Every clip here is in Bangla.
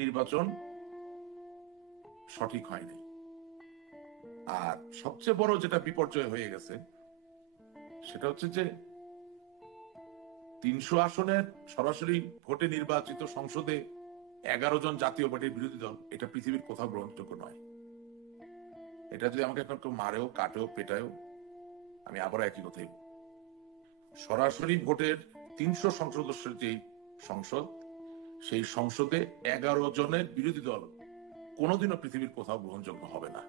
নির্বাচন সঠিক হয়নি। আর সবচেয়ে বড় যেটা বিপর্যয় হয়ে গেছে সেটা হচ্ছে যে 300 আসনের সরাসরি ভোটে নির্বাচিত সংসদে 11 জন জাতীয় পার্টির বিরোধী দল, এটা পৃথিবীর কোথাও গ্রহণযোগ্য নয়। এটা যদি আমাকে এখন কেউ মারেও কাটেও পেটায়ও, আমি আবারও একই কথাই বলবো। সরাসরি ভোটের 300 সদস্যের যে সংসদ, সেই সংসদে 11 জনের বিরোধী দল কোনোদিনও পৃথিবীর কোথাও গ্রহণযোগ্য হবে না।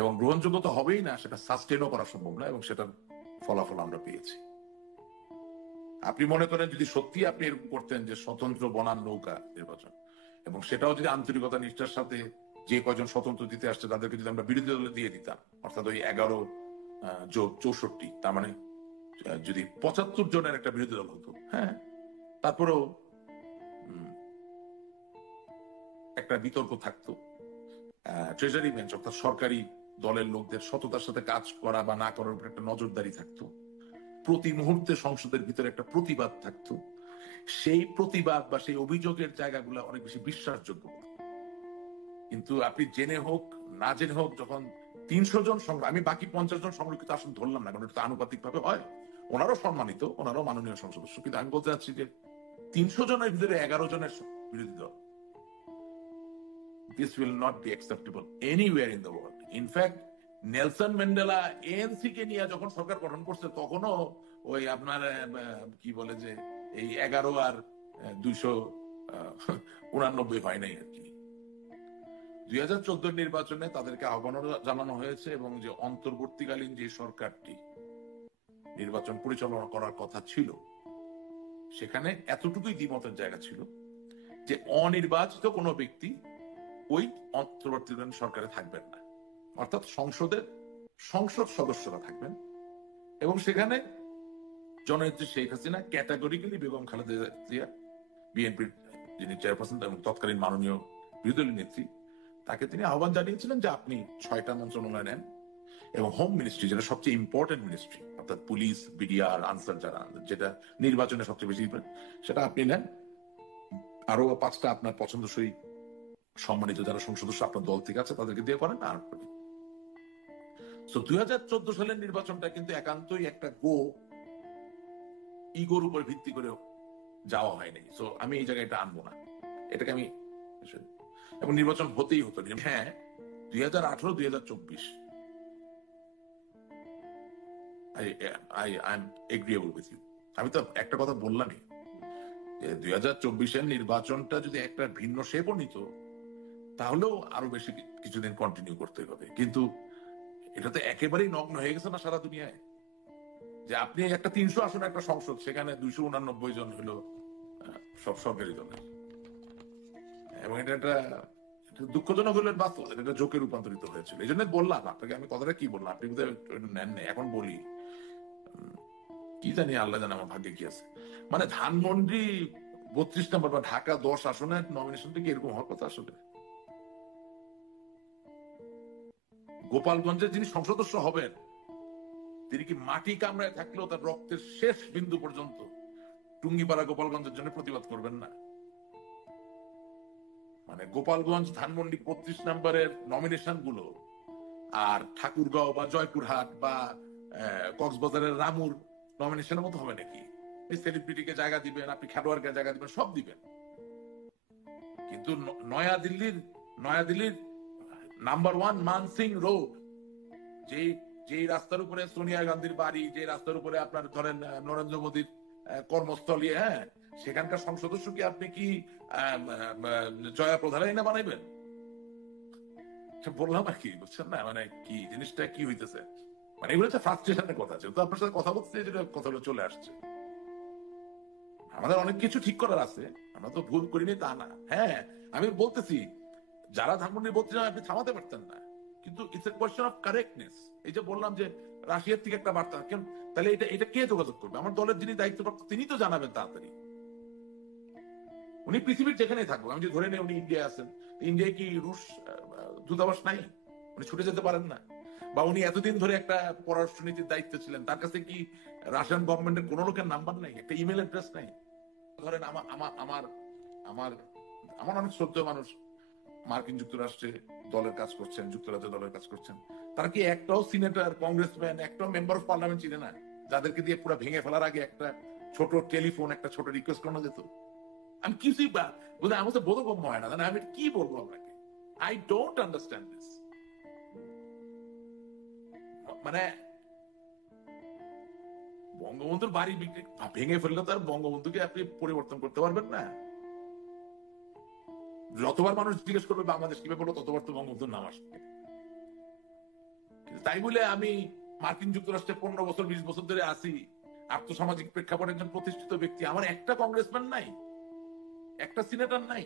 এবং গ্রহণযোগ্য তো হবেই না, সেটা সাস্টেনও করা সম্ভব না, এবং সেটার ফলাফল আমরা পেয়েছি। আপনি মনে করেন যদি সত্যি আপনি এরকম করতেন যে স্বতন্ত্র বনাম নৌকা নির্বাচন, এবং সেটাও যদি আন্তরিকতা নিষ্ঠার সাথে যে কয়জন স্বতন্ত্র দিতে আসছে তাদেরকে যদি আমরা বিরোধী দলে দিয়ে দিতাম, অর্থাৎ ওই 11 যোগ 64, তার মানে যদি 75 জনের একটা বিরোধী দল হতো, হ্যাঁ, তারপরেও একটা বিতর্ক থাকতো, ট্রেজারি বেঞ্চ অর্থাৎ সরকারি দলের লোকদের সততার সাথে কাজ করা বা না করার উপর একটা নজরদারি থাকতো, প্রতি মুহূর্তে সংসদের ভিতরে একটা প্রতিবাদ থাকতো, সেই প্রতিবাদ বা সেই অভিযোগের জায়গাগুলো অনেক বেশি বিশ্বাসযোগ্য। কিন্তু আপনি জেনে হোক না জেনে হোক, যখন 300 জন আমি বাকি 50 জন সংরক্ষিত আসন ধরলাম না, কারণ এটা আনুপাতিক ভাবে হয়, ওনারও সম্মানিত, ওনারও মাননীয় সংসদ সদস্য, কিন্তু আমি বলতে চাচ্ছি যে 300 জনের ভিতরে 11 জনের বিরোধী দল, this will not be acceptable anywhere in the world. In fact, Nelson Mandela ANC কে নিয়ে যখন সরকার গঠন করছে, তখনও ওই আপনার কি বলে যে এই 11 আর 289 হয় নাই আর কি। 2014 নির্বাচনে তাদেরকে আহ্বান জানানো হয়েছে, এবং যে অন্তর্বর্তীকালীন যে সরকারটি নির্বাচন পরিচালনা করার কথা ছিল, সেখানে এতটুকুই দ্বিমতের জায়গা ছিল যে অনির্বাচিত কোনো ব্যক্তি ওই অন্তর্বর্তীকালীন সরকারে থাকবেন না, অর্থাৎ সংসদ সদস্যরা থাকবেন, এবং সেখানে জননেত্রী শেখ হাসিনা ক্যাটাগরিক্যালি বেগম খালেদা জিয়া, বিএনপির যিনি চেয়ারপারসন এবং তৎকালীন মাননীয় বিরোধী দলীয় নেত্রী, তাকে তিনি আহ্বান জানিয়েছিলেন যে আপনি 6টা মন্ত্রণালয় নেন, এবং হোম মিনিস্ট্রি, যেটা সবচেয়ে ইম্পর্টেন্ট মিনিস্ট্রি, অর্থাৎ পুলিশ, বিডিআর, আনসার, যারা যেটা নির্বাচনে সবচেয়ে বেশি, সেটা আপনি নেন। আরো 5টা আপনার পছন্দসই সম্মানিত যারা সংসদ সদস্য আপনার দল থেকে আছে তাদেরকে দিয়ে করেন। আর 2014 সালের নির্বাচনটা কিন্তু একান্তই একটা ইগোর উপর ভিত্তি করে যাওয়া হয়নি। সো আমি এই জায়গায় এটা আনবো না, এটাকে আমি, এবং নির্বাচন হতেই হতো। হ্যাঁ, 2018, 2024 I am agreeable with you. আমি তো একটা কথা বললামই যে 2024-এর নির্বাচনটা যদি একটা ভিন্ন শেপও নিত, তাহলেও আরো বেশি কিছুদিন কন্টিনিউ করতে হবে। কিন্তু এটা তো একেবারেই নগ্ন হয়ে গেছে না সারা দুনিয়ায়, যে আপনি একটা 300 আসনে একটা সংসদ, সেখানে 289 জন হলো সব সরকারি দলের, এবং এটা একটা দুঃখজনক হলে বাস্তব, এটা জোকে রূপান্তরিত হয়েছিল। এই জন্য বললাম আপনাকে, আমি কথাটা কি বললাম, আপনি নেন নেই, এখন বলি কি জানি, আল্লাহ জানে আমার ভাগ্যে কি আছে। মানে ধানমন্ডি 32 নম্বর বা ঢাকা 10 আসনের নমিনেশনটা কি এরকম হওয়ার কথা? আসলে গোপালগঞ্জের যিনি সংসদ সদস্য হবেন, তিনি কি মাটি কামড়ায় থাকলেও তার রক্তের শেষ বিন্দু পর্যন্ত টুঙ্গিপাড়া গোপালগঞ্জের জন্য প্রতিবাদ করবেন না? মানে গোপালগঞ্জ, ধানমন্ডি 32 নম্বরের নমিনেশন গুলো আর ঠাকুরগাঁও বা জয়পুরহাট বা কক্সবাজারের রামুর নমিনেশনের মতো হবে নাকি? সেলিব্রিটিকে জায়গা দিবেন, আপনি খেলোয়াড়কে জায়গা দিবেন, সব দিবেন, কিন্তু নয়াদিল্লির নাম্বার 1 মানসিং রোড, যে যে রাস্তার উপরে সোনিয়া গান্ধীর বাড়ি, যে রাস্তার উপরে আপনার ধরেন নরেন্দ্র মোদীর কর্মস্থলী, হ্যাঁ, সেখানকার সংসদ সদস্য কি আপনি কি জয়া প্রধানই না বানাইবেন? বললাম আর কি, বুঝছেন না মানে কি জিনিসটা কি হইতেছে। মানে এগুলো হচ্ছে ফ্রাস্ট্রেশনের কথা, যেহেতু আপনার সাথে কথা বলতে যেটা কথাগুলো চলে আসছে। আমাদের অনেক কিছু ঠিক করার আছে, আমরা তো ভুল করিনি তা না। হ্যাঁ, আমি বলতেছি যারা ধানমন্ডি 32 আপনি থামাতে পারতেন না, কিন্তু it's a question of correctness. এই যে বললাম যে রাশিয়ার থেকে একটা বার্তা, কেন তাহলে এটা এটা কে যোগাযোগ করবে? আমার দলের যিনি দায়িত্বপ্রাপ্ত তিনি তো জানাবেন তাড়াতাড়ি। উনি পৃথিবীর যেখানেই থাকবো, আমি যদি ধরে নেই উনি ইন্ডিয়া আছেন, ইন্ডিয়ায় কি রুশ দূতাবাস নাই? উনি ছুটে যেতে পারেন না? বা উনি এতদিন ধরে একটা পররাষ্ট্রনীতির দায়িত্ব ছিলেন, তার কাছে কি রাশিয়ান গভর্নমেন্টের কোন লোকের নাম্বার নাই, একটা ইমেল অ্যাড্রেস নাই? ধরেন আমার আমার আমার আমার অনেক শ্রদ্ধেয় মানুষ মার্কিন যুক্তরাষ্ট্রে দলের কাজ করছেন, যুক্তরাজ্যে দলের কাজ করছেন, তারা কি একটাও সিনেটর, কংগ্রেসম্যান, একটাও মেম্বার অফ পার্লামেন্ট চিনে না, যাদেরকে দিয়ে পুরো ভেঙে ফেলার আগে একটা ছোট টেলিফোন, একটা ছোট রিকোয়েস্ট করানো যেত? আমি কিছুই আমার তো বোধগম্য হয় না, আমি কি বলবো আপনাকে? I don't understand this. মানে বঙ্গবন্ধুর বাড়ি ভেঙে ফেললে তো আর বঙ্গবন্ধুকে আপনি পরিবর্তন করতে পারবেন না। যতবার মানুষ জিজ্ঞেস করবে বাংলাদেশ কিভাবে বলো, ততবার তো বঙ্গবন্ধুর নাম আসবে। কিন্তু তাই বলে আমি মার্কিন যুক্তরাষ্ট্রে 15 বছর 20 বছর ধরে আছি, আর্থসামাজিক প্রেক্ষাপটে একজন প্রতিষ্ঠিত ব্যক্তি, আমার একটা কংগ্রেসম্যান নাই, একটা সিনেটর নাই।